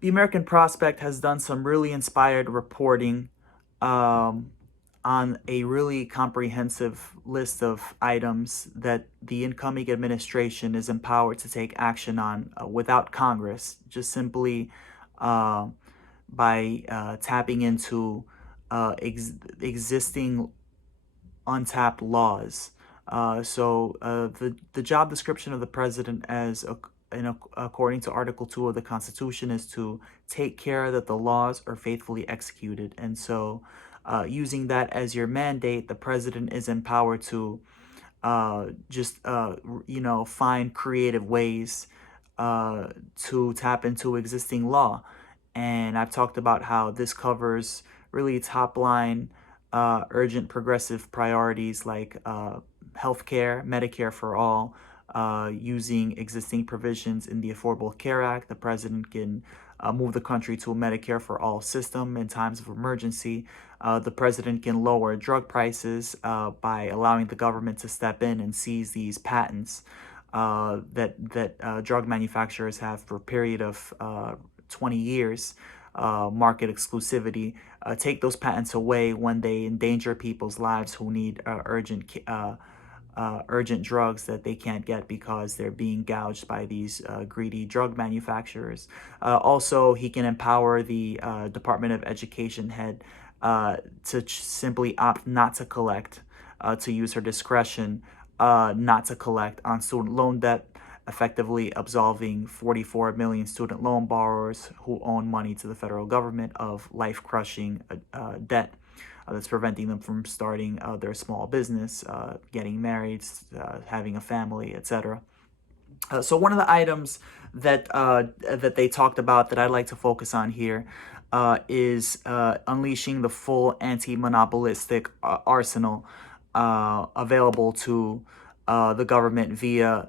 The American Prospect has done some really inspired reporting um, on a really comprehensive list of items that the incoming administration is empowered to take action on without Congress, just simply uh, by tapping into existing untapped laws. The job description of the president, according to Article 2 of the Constitution, is to take care that the laws are faithfully executed. And so, using that as your mandate, the president is empowered to find creative ways to tap into existing law. And I've talked about how this covers really top line, urgent progressive priorities like healthcare, Medicare for all, using existing provisions in the Affordable Care Act. The president can move the country to a Medicare for all system in times of emergency. The president can lower drug prices by allowing the government to step in and seize these patents that drug manufacturers have for a period of 20 years, market exclusivity. Take those patents away when they endanger people's lives who need urgent drugs that they can't get because they're being gouged by these greedy drug manufacturers. Also, he can empower the Department of Education head to simply opt not to collect, to use her discretion not to collect on student loan debt, effectively absolving 44 million student loan borrowers who own money to the federal government of life-crushing debt that's preventing them from starting their small business, getting married, having a family, etc. So one of the items that they talked about that I'd like to focus on here is unleashing the full anti-monopolistic arsenal available to the government via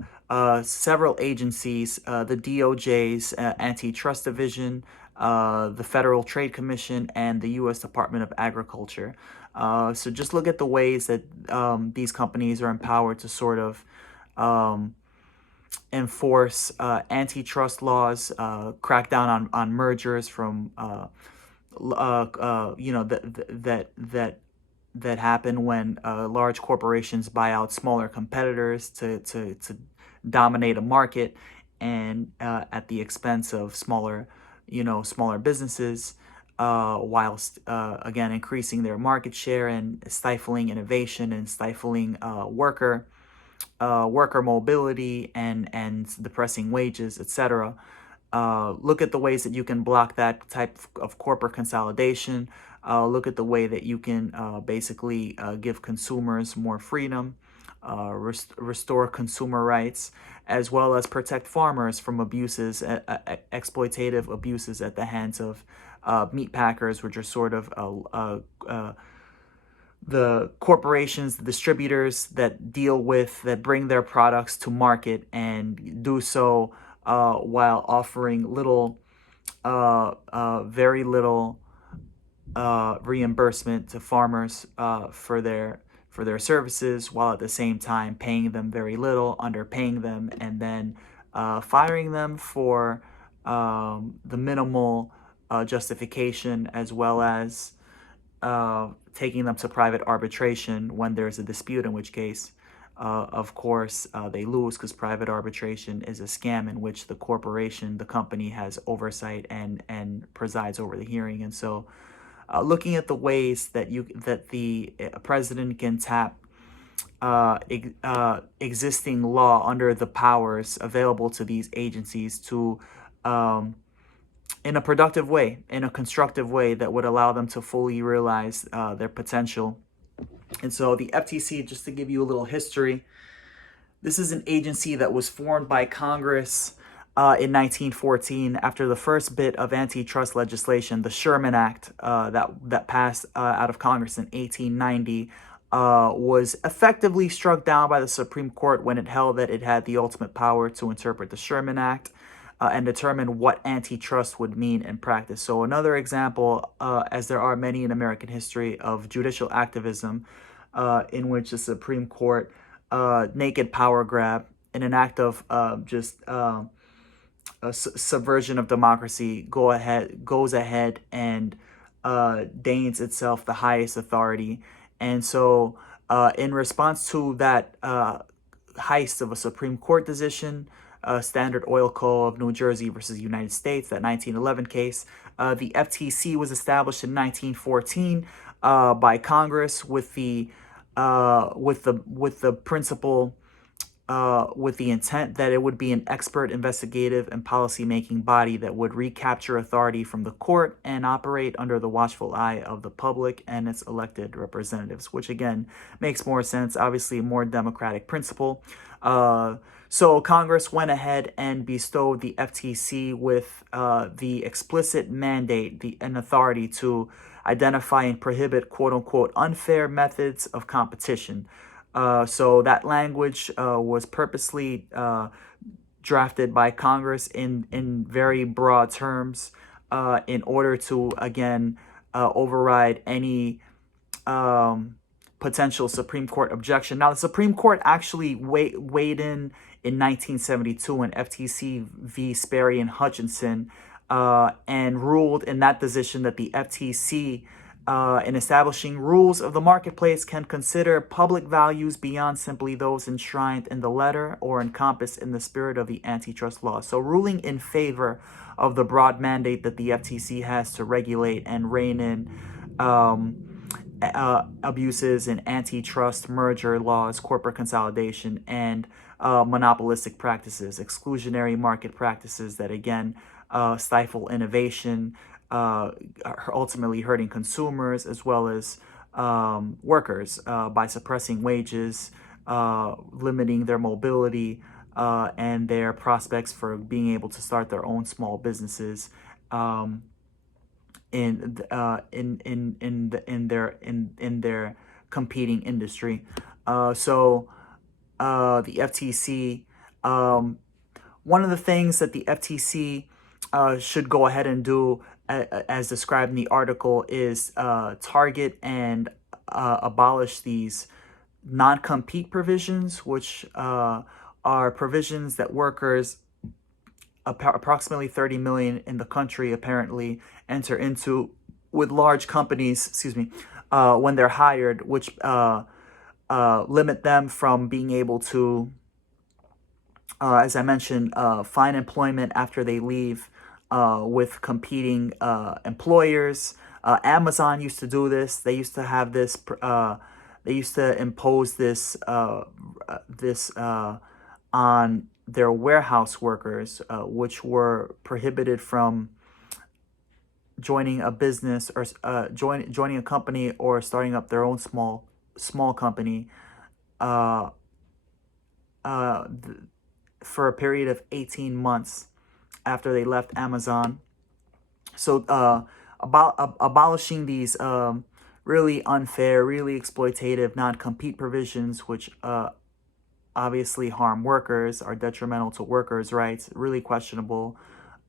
several agencies, the DOJ's Antitrust Division, the Federal Trade Commission, and the U.S. Department of Agriculture. So just look at the ways that these companies are empowered to sort of enforce antitrust laws, crack down on mergers from that happen when large corporations buy out smaller competitors to dominate a market, and at the expense of smaller businesses, whilst again increasing their market share and stifling innovation and stifling worker mobility and depressing wages, etc. Look at the ways that you can block that type of corporate consolidation. Look at the way that you can basically give consumers more freedom, restore consumer rights, as well as protect farmers from abuses, exploitative abuses at the hands of meat packers, which are sort of the corporations, the distributors that bring their products to market and do so while offering very little reimbursement to farmers for their services, while at the same time paying them very little, underpaying them, and then firing them for the minimal justification, as well as taking them to private arbitration when there's a dispute, in which case, of course, they lose because private arbitration is a scam in which the corporation, the company, has oversight and presides over the hearing. And so, looking at the ways that the president can tap existing law under the powers available to these agencies to in a productive way, in a constructive way that would allow them to fully realize their potential. And so the FTC, just to give you a little history, this is an agency that was formed by Congress in 1914 after the first bit of antitrust legislation, the Sherman Act, that passed out of Congress in 1890, was effectively struck down by the Supreme Court when it held that it had the ultimate power to interpret the Sherman Act and determine what antitrust would mean in practice. So another example, as there are many in American history, of judicial activism in which the Supreme Court naked power grab in an act of just subversion of democracy goes ahead and deigns itself the highest authority. And so, in response to that heist of a Supreme Court decision, Standard Oil Co. of New Jersey versus United States, that 1911 case, the FTC was established in 1914 by Congress with the principle, with the intent that it would be an expert investigative and policy-making body that would recapture authority from the court and operate under the watchful eye of the public and its elected representatives, which again makes more sense, obviously a more democratic principle. So Congress went ahead and bestowed the FTC with the explicit mandate and authority to identify and prohibit quote-unquote unfair methods of competition. So that language was purposely drafted by Congress in very broad terms in order to, again, override any potential Supreme Court objection. Now, the Supreme Court actually weighed in 1972 in FTC v. Sperry and Hutchinson and ruled in that decision that the FTC, in establishing rules of the marketplace, can consider public values beyond simply those enshrined in the letter or encompassed in the spirit of the antitrust law. So ruling in favor of the broad mandate that the FTC has to regulate and rein in abuses in antitrust, merger laws, corporate consolidation, and monopolistic practices, exclusionary market practices that, again, stifle innovation, ultimately hurting consumers as well as workers by suppressing wages, limiting their mobility and their prospects for being able to start their own small businesses in their competing industry. So the FTC, one of the things that the FTC should go ahead and do, as described in the article, is target and abolish these non-compete provisions, which are provisions that workers, approximately 30 million in the country, apparently enter into with large companies, when they're hired, which limit them from being able to, as I mentioned, find employment after they leave with competing employers. Amazon used to do this. They used to have this. They used to impose this on their warehouse workers, which were prohibited from joining a business or joining a company or starting up their own small company for a period of 18 months after they left Amazon. So abolishing these really unfair, really exploitative non-compete provisions, which obviously harm workers, are detrimental to workers' rights, really questionable.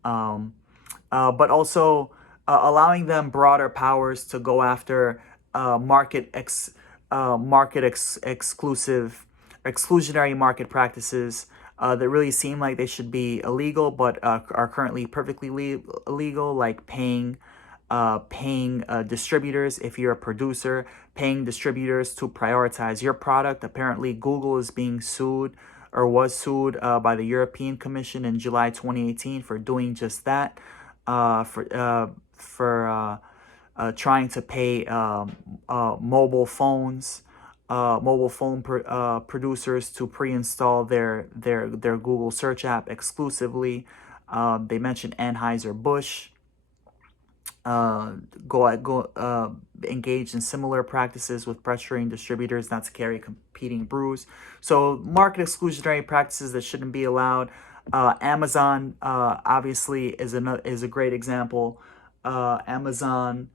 But also allowing them broader powers to go after exclusionary market practices that really seem like they should be illegal, but are currently perfectly illegal, like paying distributors, if you're a producer, paying distributors to prioritize your product. Apparently, Google is being sued or was sued by the European Commission in July 2018 for doing just that, for trying to pay mobile phone producers to pre-install their Google search app exclusively. They mentioned Anheuser-Busch engaged in similar practices with pressuring distributors not to carry competing brews. So market exclusionary practices that shouldn't be allowed. Amazon obviously is a great example. Amazon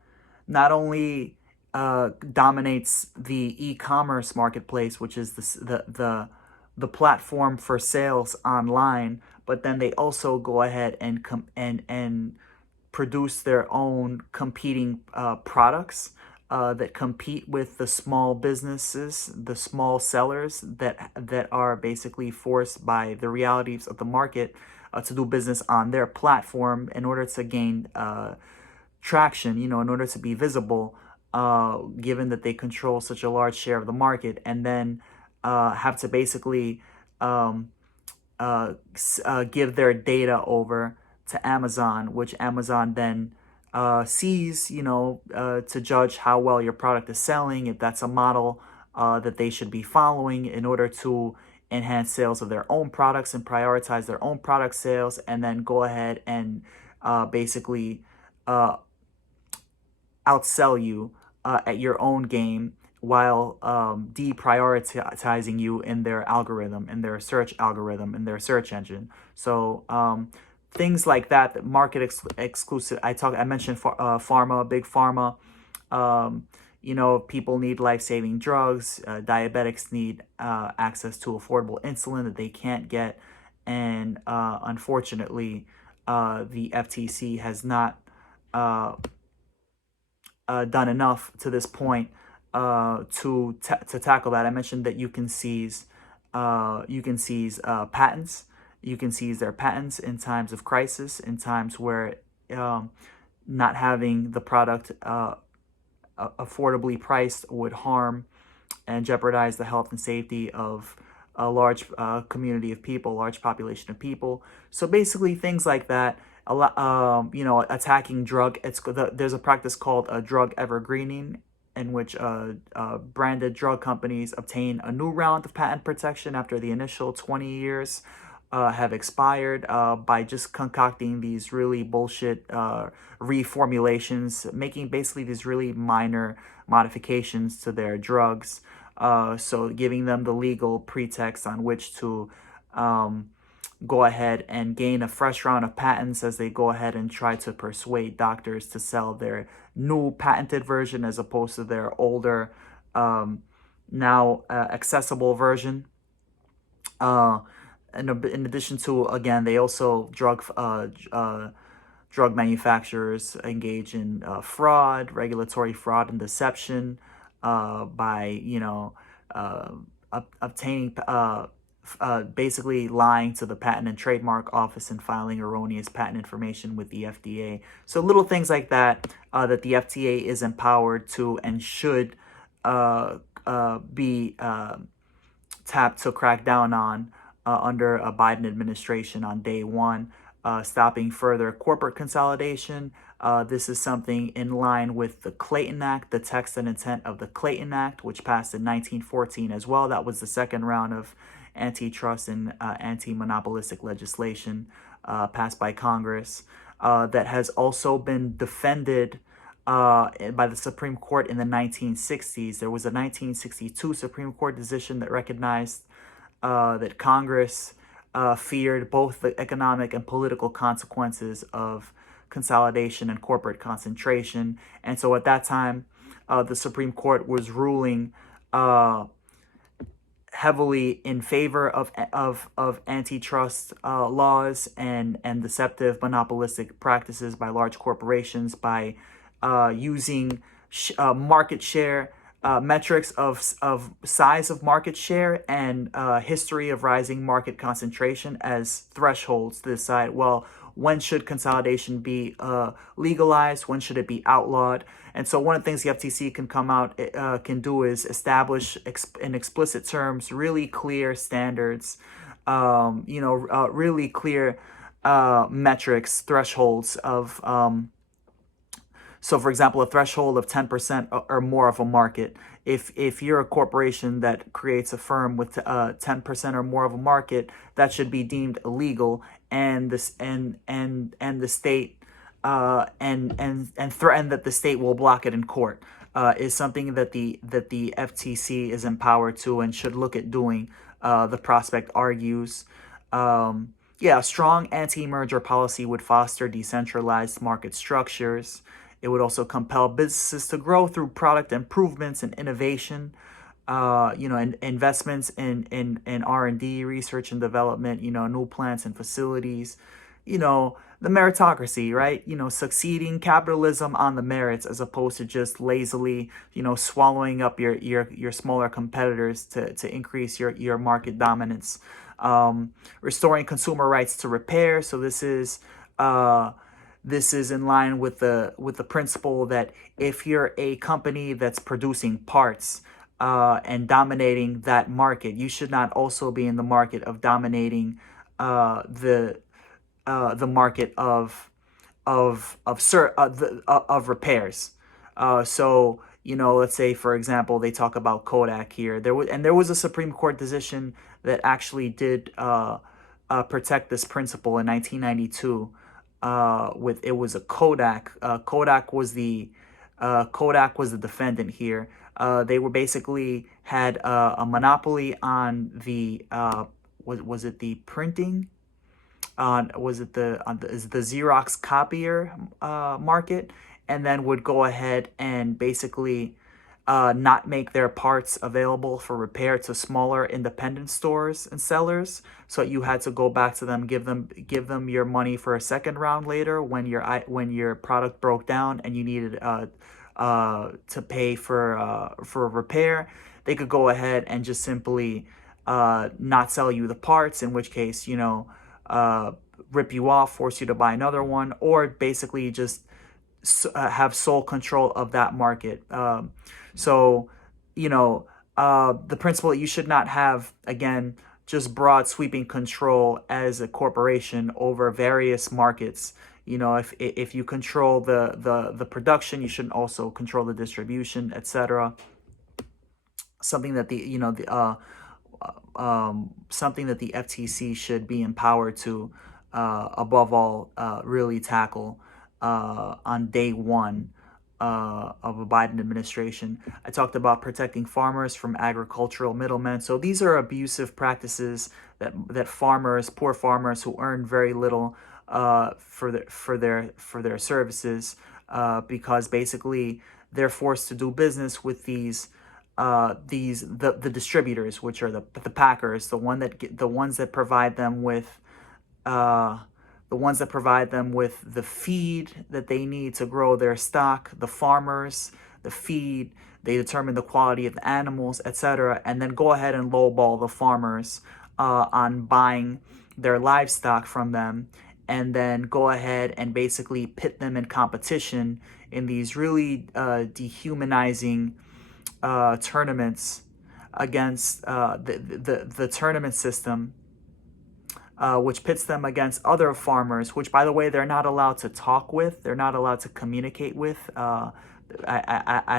not only dominates the e-commerce marketplace, which is the platform for sales online, but then they also go ahead and produce their own competing products that compete with the small businesses, the small sellers that are basically forced by the realities of the market to do business on their platform in order to gain traction, in order to be visible, given that they control such a large share of the market, and then have to basically um, give their data over to Amazon, which Amazon then sees, to judge how well your product is selling, if that's a model that they should be following in order to enhance sales of their own products and prioritize their own product sales, and then go ahead and basically uh, outsell you at your own game while deprioritizing you in their algorithm, in their search algorithm, in their search engine. So things like that, that market exclusive. I mentioned pharma, big pharma. People need life-saving drugs. Diabetics need access to affordable insulin that they can't get, and unfortunately, the FTC has not uh, done enough to this point to tackle that. I mentioned that you can seize patents. You can seize their patents in times of crisis, in times where um, not having the product affordably priced would harm and jeopardize the health and safety of a large community of people, large population of people. So basically, things like that. A lot, attacking drug. There's a practice called drug evergreening, in which branded drug companies obtain a new round of patent protection after the initial 20 years have expired by just concocting these really bullshit reformulations, making basically these really minor modifications to their drugs. So giving them the legal pretext on which to go ahead and gain a fresh round of patents as they go ahead and try to persuade doctors to sell their new patented version as opposed to their older, now accessible version. Uh, in addition to, again, they also drug manufacturers engage in fraud, regulatory fraud and deception by uh, obtaining basically lying to the Patent and Trademark Office and filing erroneous patent information with the FDA. So little things like that that the FDA is empowered to and should be tapped to crack down on under a Biden administration on day one, stopping further corporate consolidation. This is something in line with the Clayton Act, the text and intent of the Clayton Act, which passed in 1914 as well. That was the second round of antitrust and anti-monopolistic legislation passed by Congress that has also been defended by the Supreme Court in the 1960s. There was a 1962 Supreme Court decision that recognized that Congress feared both the economic and political consequences of consolidation and corporate concentration. And so at that time, the Supreme Court was ruling heavily in favor of antitrust laws and deceptive monopolistic practices by large corporations by using market share metrics of size of market share and history of rising market concentration as thresholds to decide, well, when should consolidation be legalized? When should it be outlawed? And so one of the things the FTC can do is establish in explicit terms really clear standards, really clear metrics, thresholds of so, for example, a threshold of 10% or more of a market. If you're a corporation that creates a firm with 10% or more of a market, that should be deemed illegal, and this and the state and threaten that the state will block it in court. Is something that the FTC is empowered to and should look at doing. The prospect argues. Yeah, a strong anti-merger policy would foster decentralized market structures. It would also compel businesses to grow through product improvements and innovation, and investments in R&D, research and development, new plants and facilities, the meritocracy, right? Succeeding capitalism on the merits as opposed to just lazily, swallowing up your smaller competitors to increase your market dominance. Restoring consumer rights to repair. So this is in line with the principle that if you're a company that's producing parts and dominating that market, you should not also be in the market of dominating the market of repairs. So let's say for example they talk about Kodak here. There was a Supreme Court decision that actually did protect this principle in 1992. With it was a Kodak. Kodak was the defendant here. They were basically had a monopoly on the was it the printing on was it the on the is the Xerox copier market, and then would go ahead and basically not make their parts available for repair to smaller independent stores and sellers. So you had to go back to them, give them your money for a second round later when your product broke down and you needed to pay for repair. They could go ahead and just simply not sell you the parts, in which case rip you off, force you to buy another one, or basically just have sole control of that market. So, the principle that you should not have, again, just broad sweeping control as a corporation over various markets. If you control the production, you shouldn't also control the distribution, etc. Something that something that the FTC should be empowered to, above all, really tackle on day one of a Biden administration. I talked about protecting farmers from agricultural middlemen. So these are abusive practices that poor farmers who earn very little for their services, because basically they're forced to do business with the distributors, which are the packers, the ones that provide them with the feed that they need to grow their stock, the farmers, the feed, they determine the quality of the animals, etc., and then go ahead and lowball the farmers on buying their livestock from them, and then go ahead and basically pit them in competition in these really dehumanizing tournaments against the tournament system, which pits them against other farmers, which, by the way, they're not allowed to talk with, they're not allowed to communicate with. I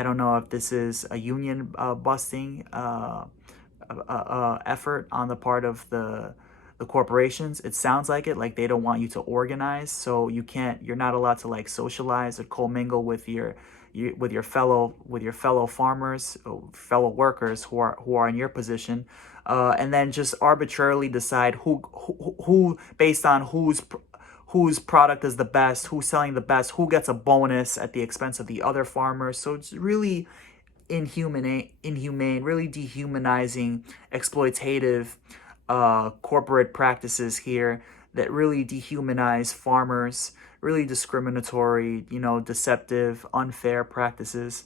don't know if this is a union busting effort on the part of the corporations. It sounds like it, like they don't want you to organize, so you're not allowed to like socialize or commingle with your fellow farmers, fellow workers who are in your position, and then just arbitrarily decide who based on whose product is the best, who's selling the best, who gets a bonus at the expense of the other farmers. So it's really inhumane, really dehumanizing, exploitative corporate practices here that really dehumanize farmers, really discriminatory, deceptive, unfair practices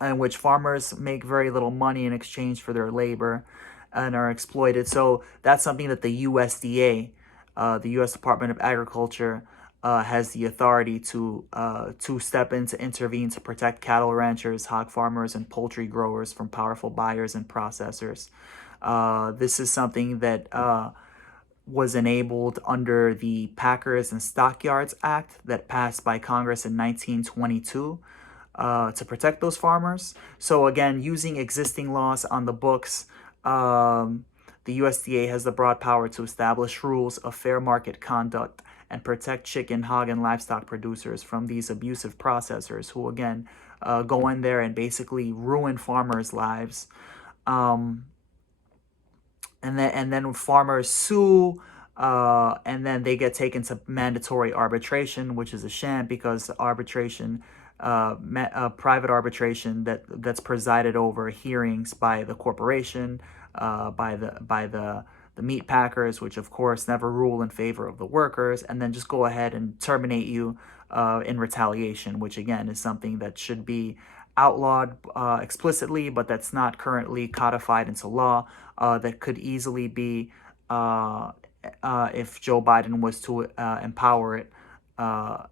in which farmers make very little money in exchange for their labor and are exploited. So that's something that the USDA, the U.S. Department of Agriculture, has the authority to step in, to intervene, to protect cattle ranchers, hog farmers, and poultry growers from powerful buyers and processors. This is something that was enabled under the Packers and Stockyards Act that passed by Congress in 1922 to protect those farmers. So again, using existing laws on the books, the USDA has the broad power to establish rules of fair market conduct and protect chicken, hog, and livestock producers from these abusive processors who, again, go in there and basically ruin farmers' lives. And then farmers sue, and then they get taken to mandatory arbitration, which is a sham, because arbitration, private arbitration that's presided over hearings by the corporation, by the meat packers, which of course never rule in favor of the workers, and then just go ahead and terminate you in retaliation, which again is something that should be outlawed explicitly, but that's not currently codified into law, that could easily be, if Joe Biden was to empower it, uh,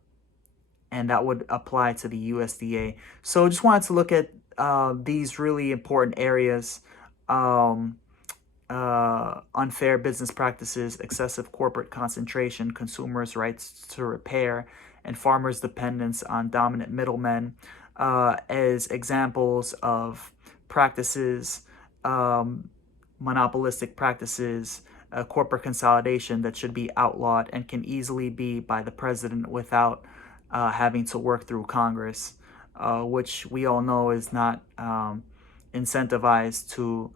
and that would apply to the USDA. So just wanted to look at these really important areas. Um, Unfair business practices, excessive corporate concentration, consumers' rights to repair, and farmers' dependence on dominant middlemen as examples of practices, um, monopolistic practices, corporate consolidation that should be outlawed and can easily be by the president without having to work through Congress, which we all know is not incentivized to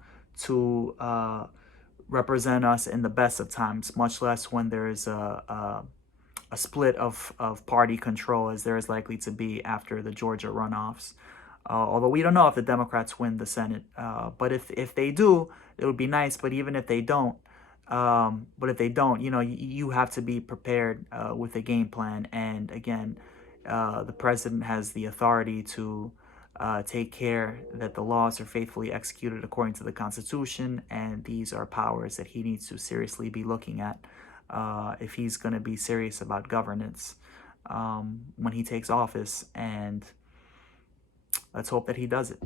represent us in the best of times, much less when there is a split of party control, as there is likely to be after the Georgia runoffs. Although we don't know if the Democrats win the Senate, but if they do, it would be nice. But even if they don't, you have to be prepared with a game plan. And again, the president has the authority to take care that the laws are faithfully executed according to the Constitution, and these are powers that he needs to seriously be looking at if he's going to be serious about governance when he takes office. And let's hope that he does it.